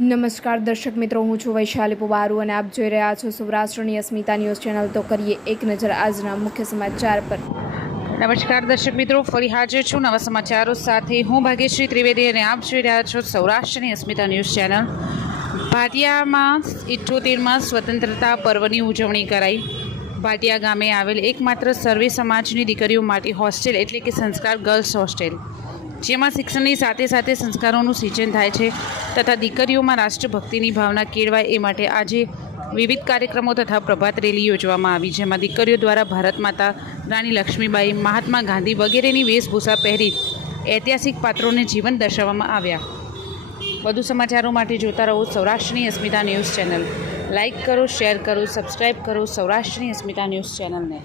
નમસ્કાર દર્શક મિત્રો, હું છું વૈશાલી પુબારુ અને આપ જોઈ રહ્યા છો સૌરાષ્ટ્રની અસ્મિતા ન્યૂઝ ચેનલ. તો કરીએ એક નજર આજના મુખ્ય સમાચાર પર. નમસ્કાર દર્શક મિત્રો, ફરી હાજર છું નવા સમાચારો સાથે. હું ભાગ્યશ્રી ત્રિવેદી અને આપ જોઈ રહ્યા છો સૌરાષ્ટ્રની અસ્મિતા ન્યૂઝ ચેનલ. ભાટિયામાં ઇઠ્ઠોતેરમાં સ્વતંત્રતા પર્વની ઉજવણી કરાઈ. ભાટિયા ગામે આવેલ એકમાત્ર સર્વે સમાજની દીકરીઓ માટે હોસ્ટેલ એટલે કે સંસ્કાર ગર્લ્સ હોસ્ટેલ. જેમાં શિક્ષણની સાથે સાથે સંસ્કારોનું સિંચન થાય છે તથા દીકરીઓમાં રાષ્ટ્રભક્તિની ભાવના કેળવાય એ માટે આજે વિવિધ કાર્યક્રમો તથા પ્રભાત રેલી યોજવામાં આવી, જેમાં દીકરીઓ દ્વારા ભારત માતા રાણી લક્ષ્મીબાઈ, મહાત્મા ગાંધી વગેરેની વેશભૂષા પહેરી ઐતિહાસિક પાત્રોને જીવન દર્શાવવામાં આવ્યા. વધુ સમાચારો માટે જોતા રહો સૌરાષ્ટ્રની અસ્મિતા ન્યૂઝ ચેનલ. લાઇક કરો, શેર કરો, સબસ્ક્રાઇબ કરો સૌરાષ્ટ્રની અસ્મિતા ન્યૂઝ ચેનલને.